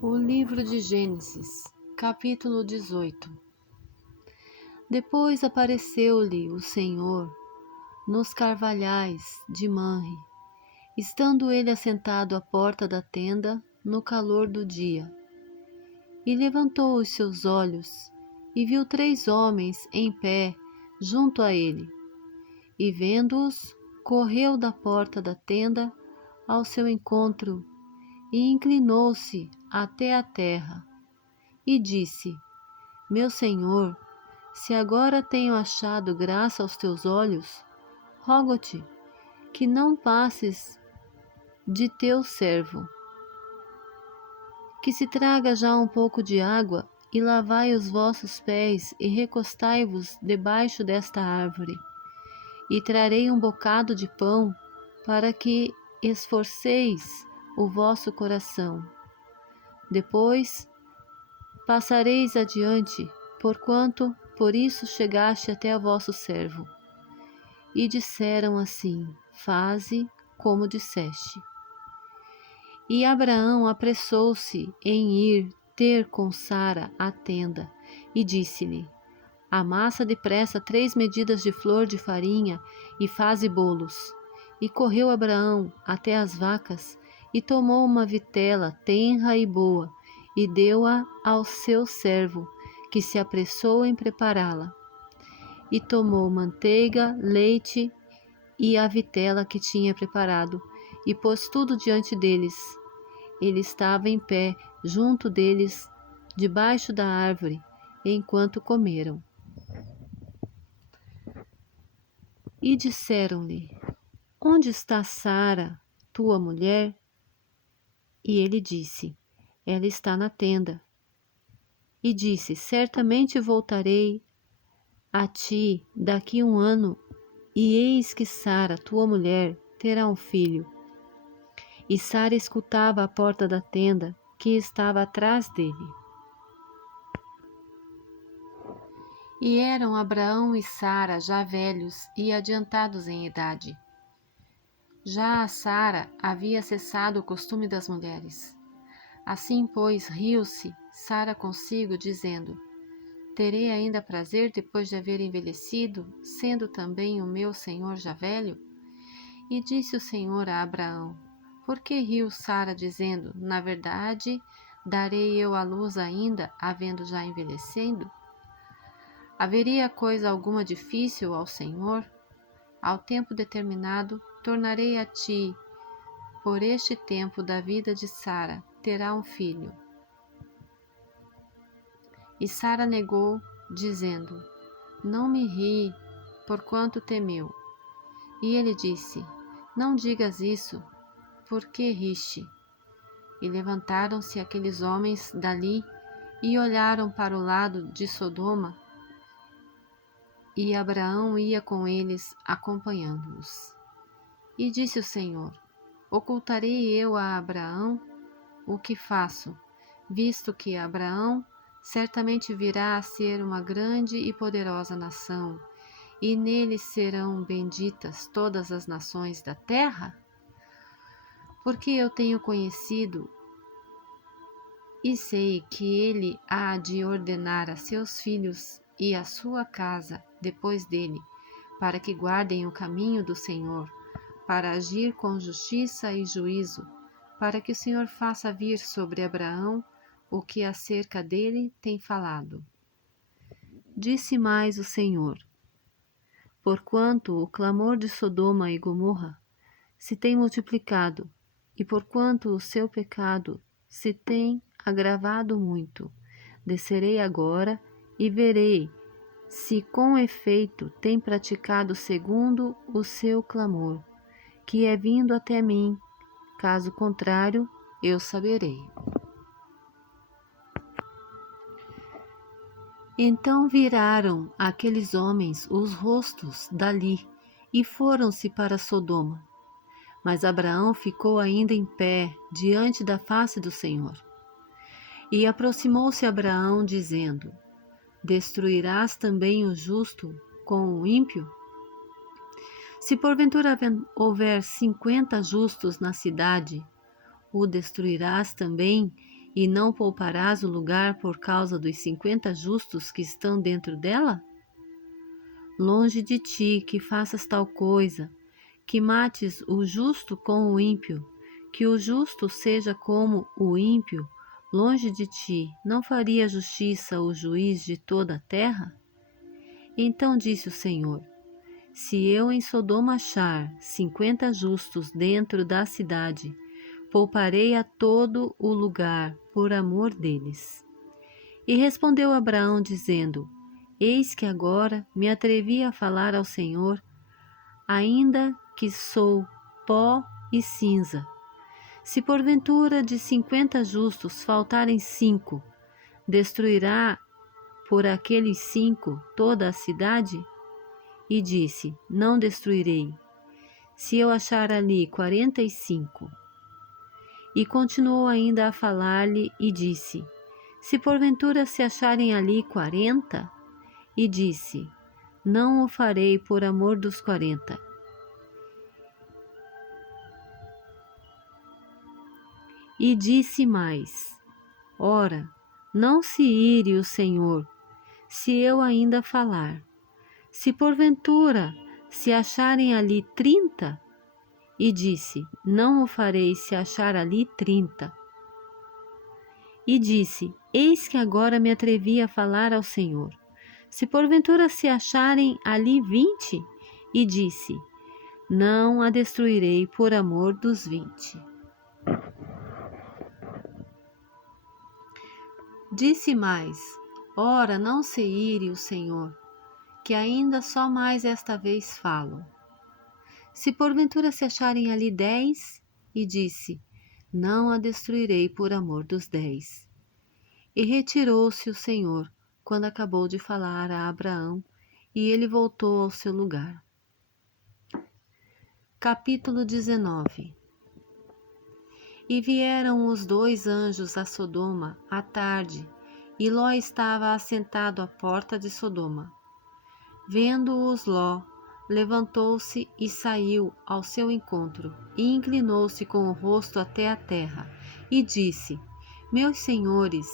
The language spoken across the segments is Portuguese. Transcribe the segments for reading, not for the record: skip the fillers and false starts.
O livro de Gênesis, capítulo 18. Depois apareceu-lhe o Senhor nos carvalhais de Manre, estando ele assentado à porta da tenda no calor do dia. E levantou os seus olhos e viu 3 homens em pé junto a ele. E vendo-os, correu da porta da tenda ao seu encontro e inclinou-se até a terra e disse: Meu Senhor, se agora tenho achado graça aos teus olhos, rogo-te que não passes de teu servo, que se traga já um pouco de água e lavai os vossos pés e recostai-vos debaixo desta árvore, e trarei um bocado de pão para que esforceis o vosso coração. Depois passareis adiante, porquanto por isso chegaste até a vosso servo. E disseram assim: Faze como disseste. E Abraão apressou-se em ir ter com Sara a tenda, e disse-lhe: Amassa depressa 3 medidas de flor de farinha e faze bolos. E correu Abraão até as vacas, e tomou uma vitela tenra e boa, e deu-a ao seu servo, que se apressou em prepará-la. E tomou manteiga, leite e a vitela que tinha preparado, e pôs tudo diante deles. Ele estava em pé junto deles, debaixo da árvore, enquanto comeram. E disseram-lhe: Onde está Sara, tua mulher? E ele disse: Ela está na tenda. E disse: Certamente voltarei a ti daqui 1 ano, e eis que Sara, tua mulher, terá um filho. E Sara escutava à porta da tenda, que estava atrás dele. E eram Abraão e Sara já velhos e adiantados em idade. Já a Sara havia cessado o costume das mulheres. Assim, pois, riu-se Sara consigo, dizendo: Terei ainda prazer depois de haver envelhecido, sendo também o meu senhor já velho? E disse o Senhor a Abraão: Por que riu Sara, dizendo: Na verdade, darei eu à luz ainda, havendo já envelhecido? Haveria coisa alguma difícil ao Senhor? Ao tempo determinado, tornarei a ti. Por este tempo da vida de Sara, terá um filho. E Sara negou, dizendo: Não me ri, porquanto temeu. E ele disse: Não digas isso, porque riste. E levantaram-se aqueles homens dali e olharam para o lado de Sodoma, e Abraão ia com eles, acompanhando-os. E disse o Senhor: Ocultarei eu a Abraão o que faço, visto que Abraão certamente virá a ser uma grande e poderosa nação, e nele serão benditas todas as nações da terra? Porque eu tenho conhecido e sei que ele há de ordenar a seus filhos e a sua casa depois dele, para que guardem o caminho do Senhor, para agir com justiça e juízo, para que o Senhor faça vir sobre Abraão o que acerca dele tem falado. Disse mais o Senhor: Porquanto o clamor de Sodoma e Gomorra se tem multiplicado, e porquanto o seu pecado se tem agravado muito, descerei agora e verei se com efeito tem praticado segundo o seu clamor, que é vindo até mim. Caso contrário, eu saberei. Então viraram aqueles homens os rostos dali e foram-se para Sodoma. Mas Abraão ficou ainda em pé diante da face do Senhor. E aproximou-se Abraão, dizendo: Destruirás também o justo com o ímpio? Se porventura houver 50 justos na cidade, o destruirás também, e não pouparás o lugar por causa dos 50 justos que estão dentro dela? Longe de ti que faças tal coisa, que mates o justo com o ímpio, que o justo seja como o ímpio, longe de ti, não faria justiça o juiz de toda a terra? Então disse o Senhor: se eu em Sodoma achar 50 justos dentro da cidade, pouparei a todo o lugar por amor deles. E respondeu Abraão, dizendo: eis que agora me atrevi a falar ao Senhor, ainda que sou pó e cinza. Se porventura de 50 justos faltarem 5, destruirá por aqueles 5 toda a cidade? E disse: não destruirei, se eu achar ali 45. E continuou ainda a falar-lhe e disse: se porventura se acharem ali 40? E disse: não o farei por amor dos 40. E disse mais: ora, não se ire o Senhor, se eu ainda falar. Se porventura se acharem ali 30, e disse: não o farei se achar ali 30. E disse: eis que agora me atrevi a falar ao Senhor. Se porventura se acharem ali 20, e disse: não a destruirei por amor dos 20. Disse mais: ora, não se ire o Senhor, que ainda só mais esta vez falo. Se porventura se acharem ali 10, e disse: não a destruirei por amor dos 10. E retirou-se o Senhor, quando acabou de falar a Abraão, e ele voltou ao seu lugar. Capítulo 19. E vieram os 2 anjos a Sodoma à tarde, e Ló estava assentado à porta de Sodoma. Vendo-os Ló, levantou-se e saiu ao seu encontro, e inclinou-se com o rosto até a terra, e disse: meus senhores,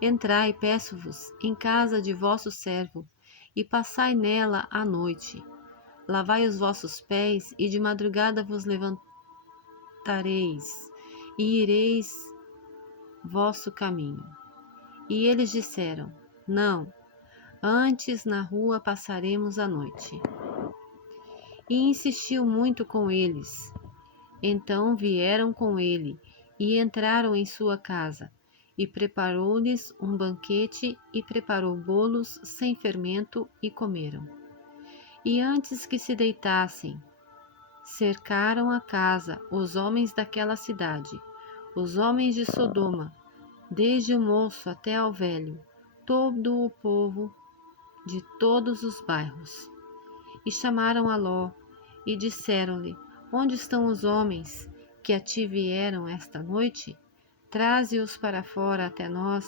entrai, peço-vos, em casa de vosso servo, e passai nela a noite. Lavai os vossos pés, e de madrugada vos levantareis, e ireis vosso caminho. E eles disseram: não, antes na rua passaremos a noite. E insistiu muito com eles. Então vieram com ele, e entraram em sua casa, e preparou-lhes um banquete, e preparou bolos sem fermento, e comeram. E antes que se deitassem, cercaram a casa os homens daquela cidade, os homens de Sodoma, desde o moço até ao velho, todo o povo de todos os bairros. E chamaram a Ló, e disseram-lhe: onde estão os homens que a ti vieram esta noite? Traze-os para fora até nós,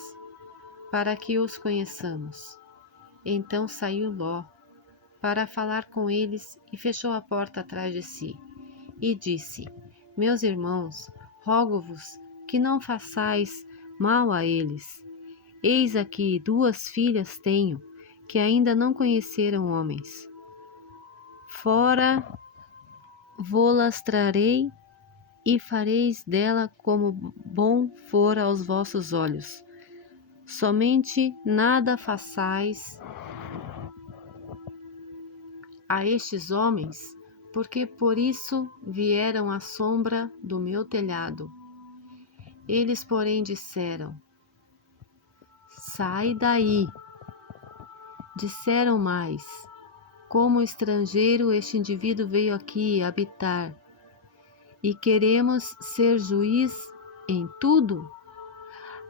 para que os conheçamos. Então saiu Ló para falar com eles, e fechou a porta atrás de si, e disse: meus irmãos, rogo-vos que não façais mal a eles. Eis aqui 2 filhas tenho, que ainda não conheceram homens. Fora vô-las trarei, e fareis dela como bom for aos vossos olhos. Somente nada façais a estes homens, porque por isso vieram à sombra do meu telhado. Eles, porém, disseram: sai daí. Disseram mais: como estrangeiro este indivíduo veio aqui habitar, e queremos ser juiz em tudo?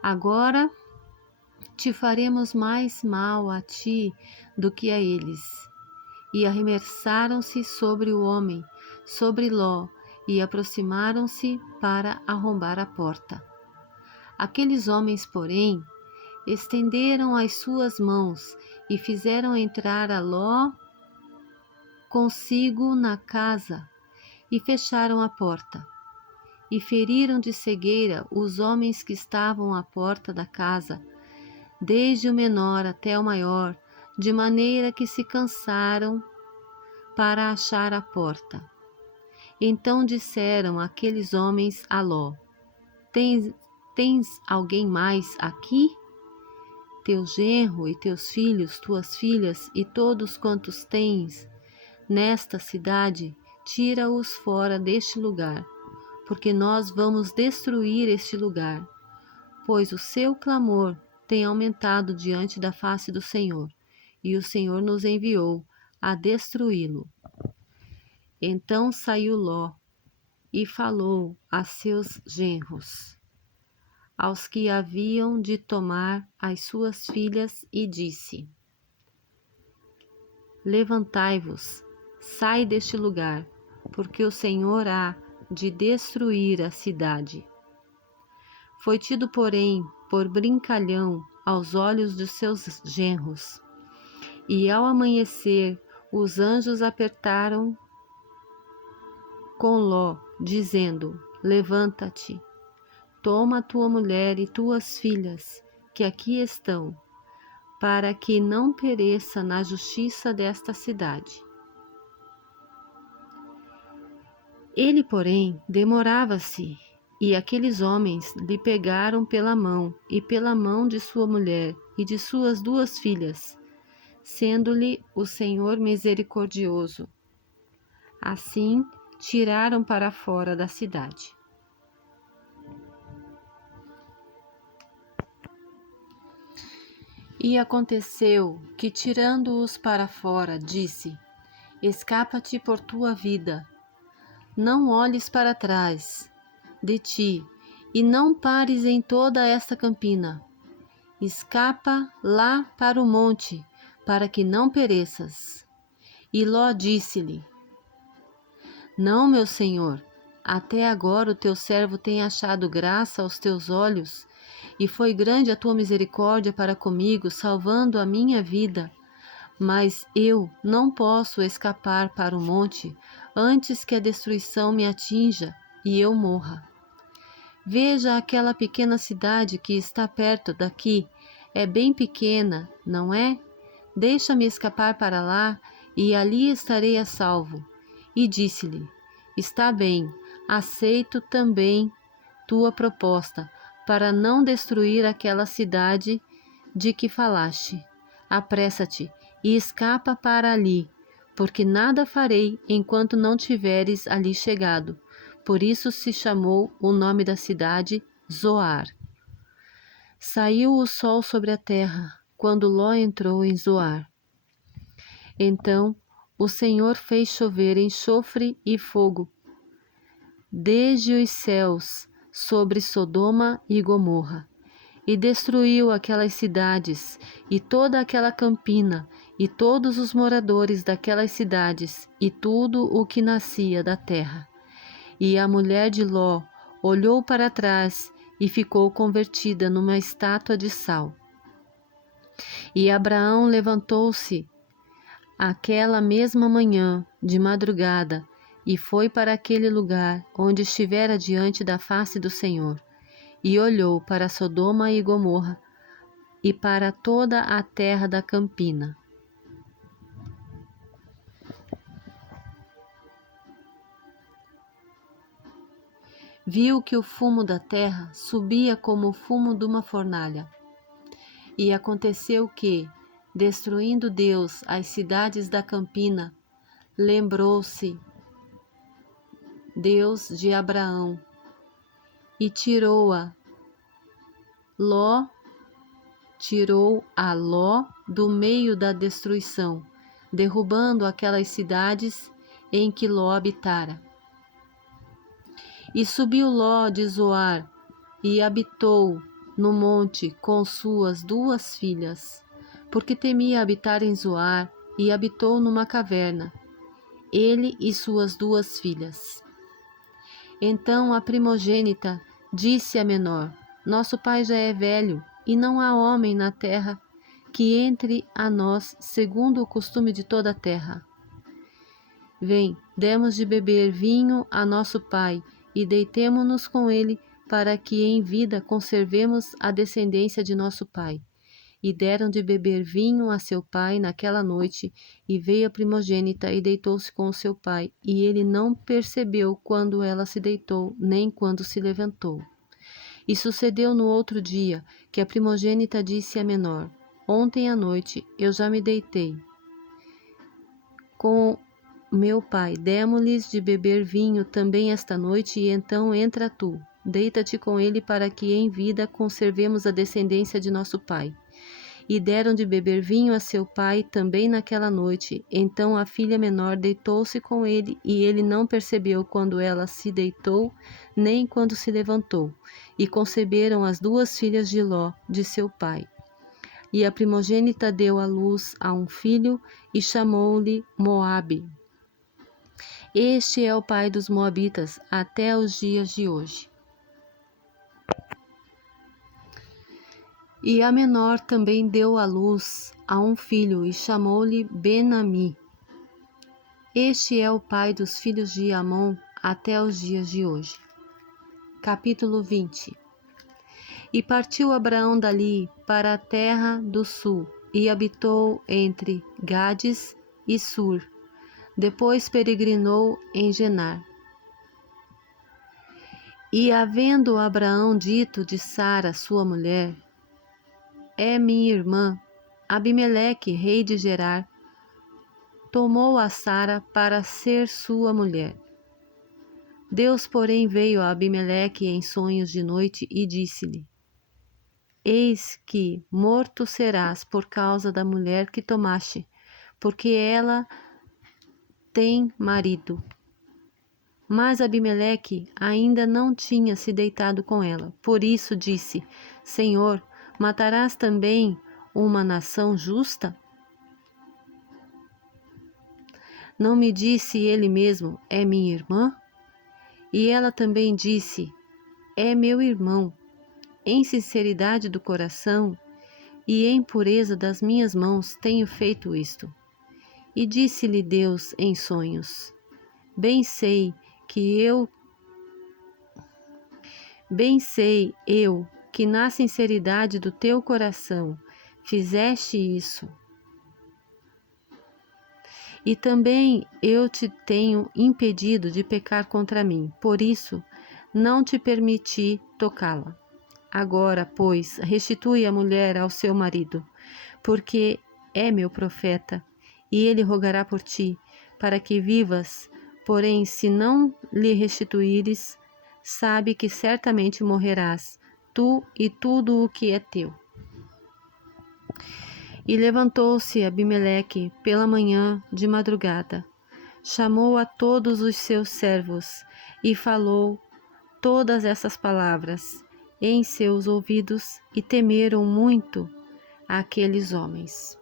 Agora te faremos mais mal a ti do que a eles. E arremessaram-se sobre o homem, sobre Ló, e aproximaram-se para arrombar a porta. Aqueles homens, porém, estenderam as suas mãos e fizeram entrar a Ló consigo na casa, e fecharam a porta. e feriram de cegueira os homens que estavam à porta da casa, desde o menor até o maior, de maneira que se cansaram para achar a porta. Então disseram aqueles homens a Ló: Tens alguém mais aqui? Teu genro e teus filhos, tuas filhas e todos quantos tens nesta cidade, tira-os fora deste lugar, porque nós vamos destruir este lugar, pois o seu clamor tem aumentado diante da face do Senhor, e o Senhor nos enviou a destruí-lo. Então saiu Ló e falou a seus genros, aos que haviam de tomar as suas filhas, e disse: Levantai-vos, sai deste lugar, porque o Senhor há de destruir a cidade. Foi tido, porém, por brincalhão aos olhos dos seus genros. E ao amanhecer, os anjos apertaram com Ló, dizendo: Levanta-te, toma tua mulher e tuas filhas, que aqui estão, para que não pereça na justiça desta cidade. Ele, porém, demorava-se, e aqueles homens lhe pegaram pela mão e pela mão de sua mulher e de suas 2 filhas, sendo-lhe o Senhor misericordioso. Assim, tiraram para fora da cidade. E aconteceu que, tirando-os para fora, disse: Escapa-te por tua vida, não olhes para trás de ti, e não pares em toda esta campina. Escapa lá para o monte, para que não pereças. E Ló disse-lhe: Não, meu senhor, até agora o teu servo tem achado graça aos teus olhos, e foi grande a tua misericórdia para comigo, salvando a minha vida. Mas eu não posso escapar para o monte antes que a destruição me atinja e eu morra. Veja aquela pequena cidade que está perto daqui. É bem pequena, não é? Deixa-me escapar para lá e ali estarei a salvo. E disse-lhe: Está bem, aceito também tua proposta, para não destruir aquela cidade de que falaste. Apressa-te e escapa para ali, porque nada farei enquanto não tiveres ali chegado. Por isso se chamou o nome da cidade Zoar. Saiu o sol sobre a terra, quando Ló entrou em Zoar. Então o Senhor fez chover enxofre e fogo desde os céus sobre Sodoma e Gomorra, e destruiu aquelas cidades e toda aquela campina, e todos os moradores daquelas cidades, e tudo o que nascia da terra. E a mulher de Ló olhou para trás e ficou convertida numa estátua de sal. E Abraão levantou-se aquela mesma manhã, de madrugada, e foi para aquele lugar onde estivera diante da face do Senhor, e olhou para Sodoma e Gomorra e para toda a terra da campina. Viu que o fumo da terra subia como o fumo de uma fornalha. E aconteceu que, destruindo Deus as cidades da campina, lembrou-se Deus de Abraão e tirou a Ló do meio da destruição, derrubando aquelas cidades em que Ló habitara. E subiu Ló de Zoar e habitou no monte com suas 2 filhas, porque temia habitar em Zoar, e habitou numa caverna, ele e suas 2 filhas. Então a primogênita disse à menor: Nosso pai já é velho, e não há homem na terra que entre a nós segundo o costume de toda a terra. Vem, demos de beber vinho a nosso pai, e deitemo-nos com ele, para que em vida conservemos a descendência de nosso pai. E deram de beber vinho a seu pai naquela noite, e veio a primogênita e deitou-se com o seu pai, e ele não percebeu quando ela se deitou, nem quando se levantou. E sucedeu no outro dia, que a primogênita disse à menor: Ontem à noite eu já me deitei com meu pai, demo-lhes de beber vinho também esta noite, e então entra tu, deita-te com ele, para que em vida conservemos a descendência de nosso pai. E deram de beber vinho a seu pai também naquela noite. Então a filha menor deitou-se com ele, e ele não percebeu quando ela se deitou, nem quando se levantou. E conceberam as duas filhas de Ló, de seu pai. E a primogênita deu à luz a um filho, e chamou-lhe Moabe. Este é o pai dos moabitas até os dias de hoje. E a menor também deu à luz a um filho, e chamou-lhe Ben-Ami. Este é o pai dos filhos de Amon até os dias de hoje. Capítulo 20. E partiu Abraão dali para a terra do sul, e habitou entre Gades e Sur. Depois peregrinou em Genar. E havendo Abraão dito de Sara, sua mulher, é minha irmã, Abimeleque, rei de Gerar, tomou a Sara para ser sua mulher. Deus, porém, veio a Abimeleque em sonhos de noite e disse-lhe: Eis que morto serás por causa da mulher que tomaste, porque ela tem marido. Mas Abimeleque ainda não tinha se deitado com ela. Por isso disse: Senhor, matarás também uma nação justa? Não me disse ele mesmo: é minha irmã? E ela também disse: é meu irmão. Em sinceridade do coração e em pureza das minhas mãos tenho feito isto. E disse-lhe Deus em sonhos: Bem sei eu que na sinceridade do teu coração fizeste isso. E também eu te tenho impedido de pecar contra mim, por isso não te permiti tocá-la. Agora, pois, restitui a mulher ao seu marido, porque é meu profeta, e ele rogará por ti, para que vivas. Porém, se não lhe restituíres, sabe que certamente morrerás, tu e tudo o que é teu. E levantou-se Abimeleque pela manhã de madrugada, chamou a todos os seus servos e falou todas essas palavras em seus ouvidos, e temeram muito aqueles homens.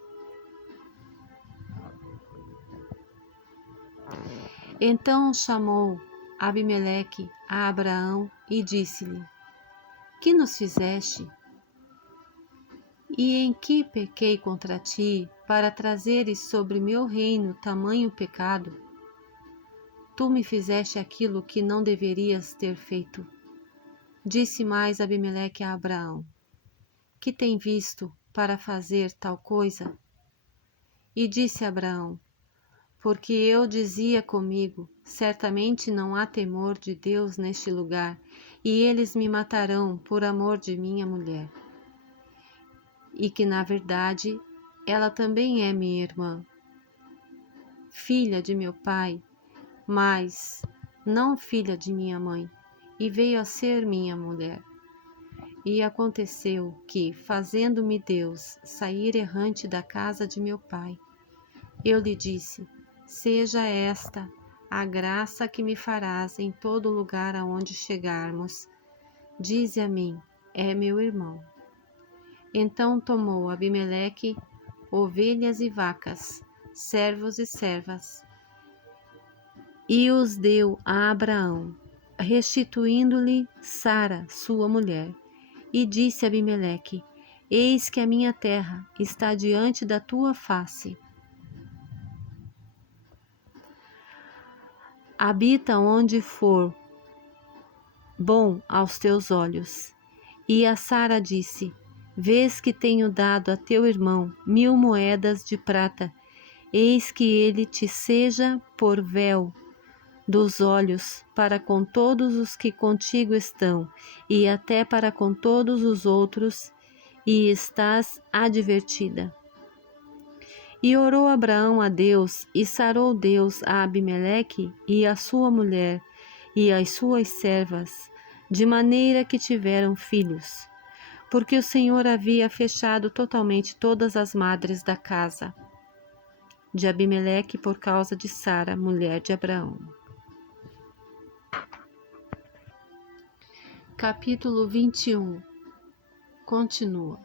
Então chamou Abimeleque a Abraão e disse-lhe: Que nos fizeste? E em que pequei contra ti, para trazeres sobre meu reino tamanho pecado? Tu me fizeste aquilo que não deverias ter feito. Disse mais Abimeleque a Abraão: Que tem visto para fazer tal coisa? E disse Abraão: Porque eu dizia comigo: certamente não há temor de Deus neste lugar, e eles me matarão por amor de minha mulher. E que, na verdade, ela também é minha irmã, filha de meu pai, mas não filha de minha mãe, e veio a ser minha mulher. E aconteceu que, fazendo-me Deus sair errante da casa de meu pai, eu lhe disse: Seja esta a graça que me farás em todo lugar aonde chegarmos. Dize a mim: é meu irmão. Então tomou Abimeleque ovelhas e vacas, servos e servas, e os deu a Abraão, restituindo-lhe Sara, sua mulher. E disse Abimeleque: Eis que a minha terra está diante da tua face. Habita onde for bom aos teus olhos. E a Sara disse: Vês que tenho dado a teu irmão 1000 moedas de prata, eis que ele te seja por véu dos olhos para com todos os que contigo estão, e até para com todos os outros, e estás advertida. E orou Abraão a Deus, e sarou Deus a Abimeleque e a sua mulher, e as suas servas, de maneira que tiveram filhos, porque o Senhor havia fechado totalmente todas as madres da casa de Abimeleque por causa de Sara, mulher de Abraão. Capítulo 21. Continua.